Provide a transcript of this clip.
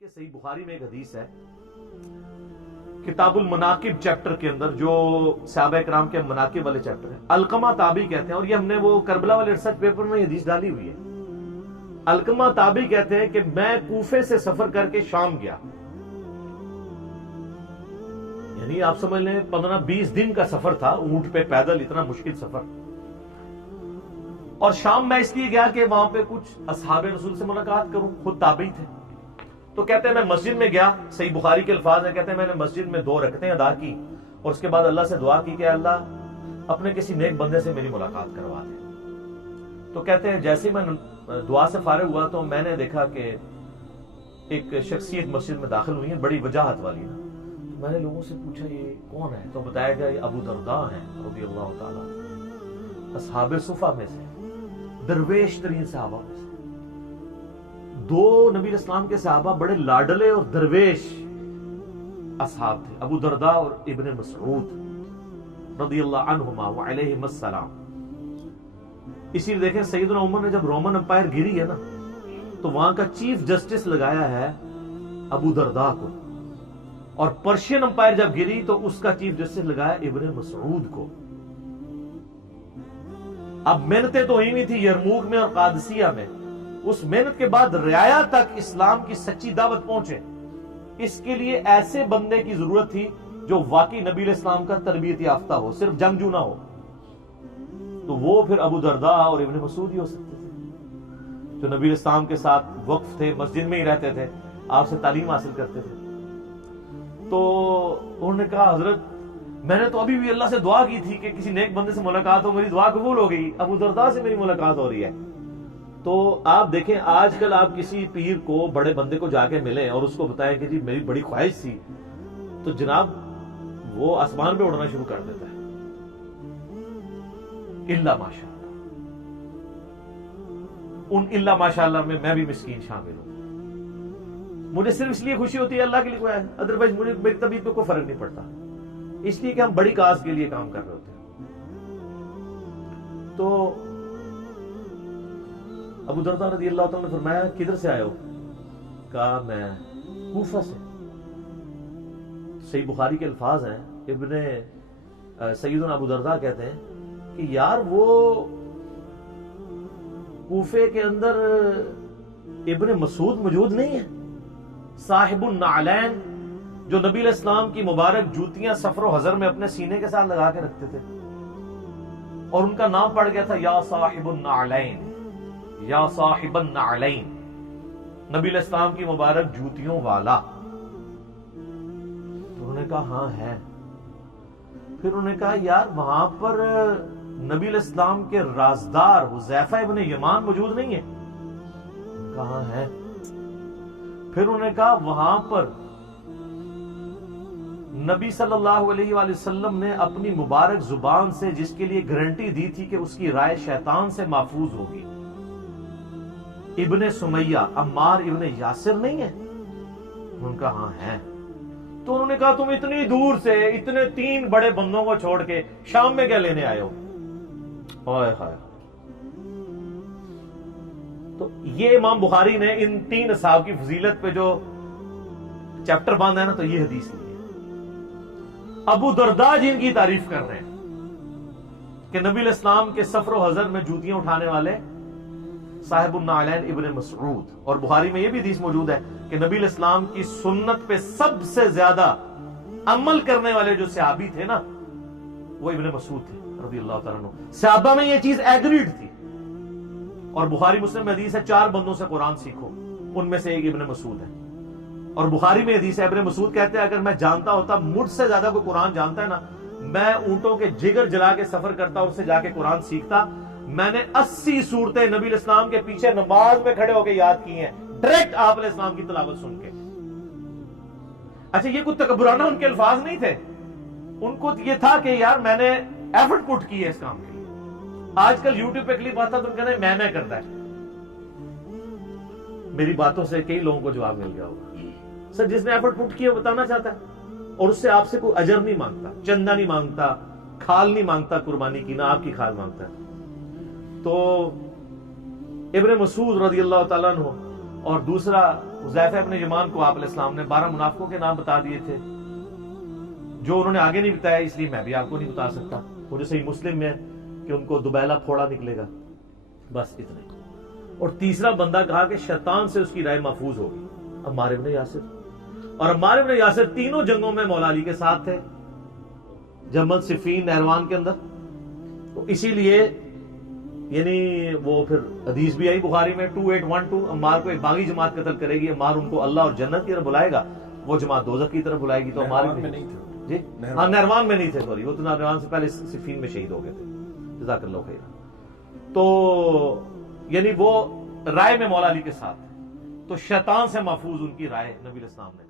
کہ صحیح بخاری میں ایک حدیث ہے کتاب المناقب چیپٹر کے اندر، جو صحابہ کرام کے مناقب والے چیپٹر ہیں، علقمہ تابعی کہتے ہیں، اور یہ ہم نے وہ کربلا والے ریسرچ پیپر میں یہ حدیث ڈالی ہوئی ہے۔ علقمہ تابعی کہتے ہیں کہ میں کوفے سے سفر کر کے شام گیا، یعنی آپ سمجھ لیں 15-20 دن کا سفر تھا، اونٹ پہ پیدل، اتنا مشکل سفر۔ اور شام میں اس لیے گیا کہ وہاں پہ کچھ اصحاب رسول سے ملاقات کروں، خود تابعی تھے۔ تو کہتے ہیں میں مسجد میں گیا، صحیح بخاری کے الفاظ ہیں، کہتے ہیں میں نے مسجد میں 2 رکعتیں ادا کی اور اس کے بعد اللہ سے دعا کی کہ اللہ اپنے کسی نیک بندے سے میری ملاقات کروا دے۔ تو کہتے ہیں جیسے میں دعا سے فارغ ہوا تو میں نے دیکھا کہ ایک شخصیت مسجد میں داخل ہوئی ہے، بڑی وجاہت والی نا۔ تو میں نے لوگوں سے پوچھا یہ کون ہے؟ تو بتایا گیا یہ ابو درداء ہیں رضی اللہ تعالیٰ، اصحاب صفہ میں سے، درویش ترین صحابہ میں سے۔ 2 نبی اسلام کے صحابہ بڑے لاڈلے اور درویش اصحاب تھے، ابو درداء اور ابن مسعود رضی اللہ عنہما وعلیہم السلام۔ اسی لیے دیکھیں سیدنا عمر نے جب رومن امپائر گری ہے نا، تو وہاں کا چیف جسٹس لگایا ہے ابو درداء کو، اور پرشین امپائر جب گری تو اس کا چیف جسٹس لگایا ابن مسعود کو۔ اب محنتیں تو ہوئی نہیں تھی یرموک میں اور قادسیہ میں، اس محنت کے بعد رعایا تک اسلام کی سچی دعوت پہنچے، اس کے لیے ایسے بندے کی ضرورت تھی جو واقعی نبی علیہ السلام کا تربیت یافتہ ہو، صرف جنگجو نہ ہو۔ تو وہ پھر ابو درداء اور ابن مسعود ہی ہو سکتے تھے، جو نبی علیہ السلام کے ساتھ وقف تھے، مسجد میں ہی رہتے تھے، آپ سے تعلیم حاصل کرتے تھے۔ تو انہوں نے کہا حضرت میں نے تو ابھی بھی اللہ سے دعا کی تھی کہ کسی نیک بندے سے ملاقات ہو، میری دعا قبول ہو گئی، ابو درداء سے میری ملاقات ہو رہی ہے۔ تو آپ دیکھیں آج کل آپ کسی پیر کو، بڑے بندے کو جا کے ملیں اور اس کو بتائیں کہ جی میری بڑی خواہش تھی، تو جناب وہ آسمان پہ اڑنا شروع کر دیتا ہے، الا ماشاء اللہ۔ ان الا ماشاء اللہ میں بھی مسکین شامل ہوں۔ مجھے صرف اس لیے خوشی ہوتی ہے اللہ کے لیے کوئی ہے، ادروائز مجھے میری طبیعت پہ کوئی فرق نہیں پڑتا، اس لیے کہ ہم بڑی کاز کے لیے کام کر رہے ہوتے ہیں۔ تو ابو درداء رضی اللہ تعالیٰ نے فرمایا کدھر سے آئے ہو؟ کہا میں کوفہ سے۔ صحیح بخاری کے الفاظ ہیں، سیدنا ابو درداء کہتے ہیں کہ یار وہ کوفے کے اندر ابن مسعود موجود نہیں ہے، صاحب النعلین، جو نبی علیہ السلام کی مبارک جوتیاں سفر و حضر میں اپنے سینے کے ساتھ لگا کے رکھتے تھے، اور ان کا نام پڑ گیا تھا یا صاحب النعلین، یا صاحب النعلین، نبی علیہ السلام کی مبارک جوتیوں والا۔ تو انہوں نے کہا ہاں ہے۔ پھر انہوں نے کہا یار وہاں پر نبی علیہ السلام کے رازدار حذیفہ ابن یمان موجود نہیں ہے؟ کہاں ہے؟ پھر انہوں نے کہا وہاں پر نبی صلی اللہ علیہ وآلہ وسلم نے اپنی مبارک زبان سے جس کے لیے گارنٹی دی تھی کہ اس کی رائے شیطان سے محفوظ ہوگی، ابن سمیہ، عمار ابن یاسر نہیں ہے؟ ان کا ہاں ہے۔ تو انہوں نے کہا تم اتنی دور سے اتنے 3 بڑے بندوں کو چھوڑ کے شام میں کیا لینے آئے ہو؟ ہائے ہائے۔ تو یہ امام بخاری نے ان 3 اصحاب کی فضیلت پہ جو چیپٹر باندھا ہے نا، تو یہ حدیث لی ہے۔ ابو درداء جن کی تعریف کر رہے ہیں کہ نبی علیہ السلام کے سفر و حضر میں جوتیاں اٹھانے والے صاحب النعلین ابن مسعود، اور بخاری میں یہ بھی حدیث موجود ہے کہ نبی علیہ السلام کی سنت پہ سب سے زیادہ عمل کرنے والے جو صحابی تھے نا، وہ ابن مسعود تھے رضی اللہ تعالیٰ عنہ۔ صحابہ میں یہ چیز ایگریڈ تھی، اور بخاری مسلم میں حدیث ہے 4 بندوں سے قرآن سیکھو، ان میں سے ایک ابن مسعود ہے۔ اور بخاری میں حدیث ہے ابن مسعود کہتے ہیں اگر میں جانتا ہوتا مجھ سے زیادہ کوئی قرآن جانتا ہے نا، میں اونٹوں کے جگر جلا کے سفر کرتا اور اس سے جا کے قرآن سیکھتا۔ میں نے 80 صورتیں نبی علیہ السلام کے پیچھے نماز میں کھڑے ہو کے یاد کی ہیں، ڈائریکٹ آپ علیہ السلام کی تلاوت سن کے۔ اچھا یہ کوئی تکبرانہ ان کے الفاظ نہیں تھے، ان کو یہ تھا کہ یار میں نے ایفرٹ پٹ کی ہے اس کام کے لیے۔ آج کل یوٹیوب پہ کلپ آتا تو کہتے ہیں میں کرتا ہے۔ میری باتوں سے کئی لوگوں کو جواب مل گیا ہوگا، سر جس نے ایفرٹ پٹ کیا بتانا چاہتا ہے، اور اس سے آپ سے کوئی اجر نہیں مانگتا، چندہ نہیں مانگتا، کھال نہیں مانگتا قربانی کی، نہ آپ کی کھال مانگتا ہے۔ تو ابن مسعود رضی اللہ تعالیٰ عنہ اور دوسرا حذیفہ ابن یمان کو آپ علیہ السلام نے 12 منافقوں کے نام بتا دیے تھے، جو انہوں نے آگے نہیں بتایا، اس لیے میں بھی آپ کو نہیں بتا سکتا. مجھے صحیح مسلم میں ہے کہ ان کو دوبیلا پھوڑا نکلے گا، بس اتنا ہی. اور تیسرا بندہ کہا کہ شیطان سے اس کی رائے محفوظ ہوگی، عمار ابن یاسر. اور عمار ابن یاسر تینوں جنگوں میں مولا علی کے ساتھ تھے، جمل، صفین، نہروان کے اندر. تو اسی لیے یعنی وہ پھر حدیث بھی آئی بخاری میں 2812، عمار کو ایک باغی جماعت قتل کرے گی، عمار ان کو اللہ اور جنت کی طرف بلائے گا، وہ جماعت دوزخ کی طرف بلائے گی. تو عمار میں نہیں تھے، جی ہاں نہروان میں نہیں تھے، سوری، وہ تو نہروان سے پہلے صفین میں شہید ہو گئے تھے. جزاک اللہ خیر. تو یعنی وہ رائے میں مولا علی کے ساتھ، تو شیطان سے محفوظ ان کی رائے نبی علیہ السلام نے